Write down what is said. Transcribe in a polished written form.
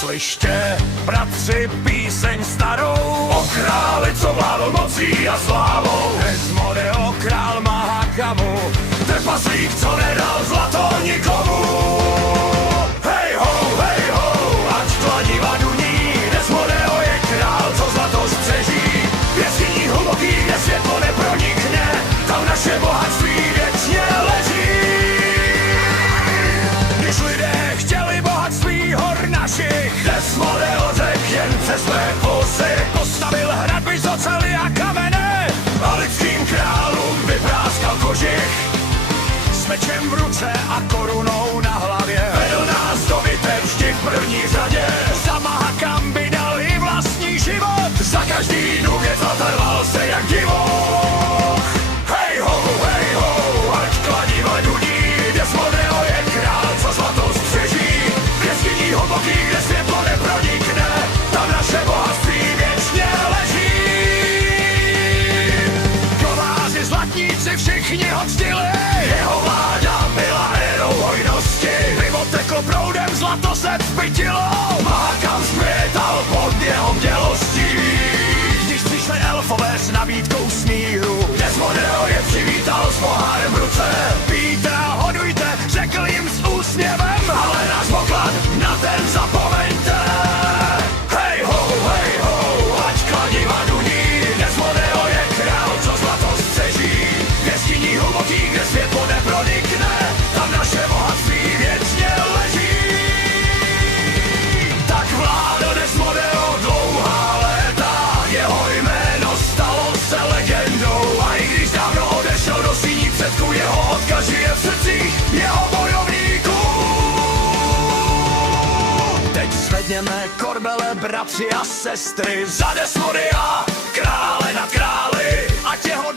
Slyšte, bratři, píseň starou o králi, co vládl mocí a slávou. Desmodeo, král Mahakamu, trpaslík, co nedal zlato nikomu. Hej ho, ať kladiva duní, Desmodeo je král, co zlato střeží. V jeskyní hluboký, kde světlo nepronikne, tam naše bohatství věčně leží. Když lidé chtěli bohatství hor našich, Desmodeo řek jen přes své posy, postavil hradby z oceli a kamene a lidským králům vypráskal kožich. S mečem v ruce a korunou na hlavě vedl nás do bitev vždy v první řadě. Za Mahakam by dal i vlastní život, za každý důvěd zatrval se jak divoch. Hej ho, ať kladiva duní, Desmodeo je král, co zlato střeží. V jeskyní hluboký, kde světlo nepronikne, tam naše bohatství věčně leží. Kováři, zlatníci, všichni ho ctili, jeho vláda byla érou hojnosti. Pivo teklo proudem, zlato se vzpytilo, Mahakam zkvětal pod jeho bdělostí. Když přišli elfové s nabídkou smíru, Desmodeo je přivítal s pohárem v ruce. Pijte a hodujte, řekl jim s úsměvem, ale náš poklad na ten zapomeňte. Hej ho, ať kladiva duní, Desmodeo je král, co zlato střeží. V jeskyní hluboký, kde světlo nepronikne, tam naše bohatství věčně leží. Tak vládl Desmodeo dlouhá léta, jeho jméno stalo se legendou. A i když dávno odešel do síní předků, jeho odkaz žije v srdcích jeho bojovníků. Teď zvedněme korbele, bratři a sestry, za Desmodea, krále nad králi, ať jeho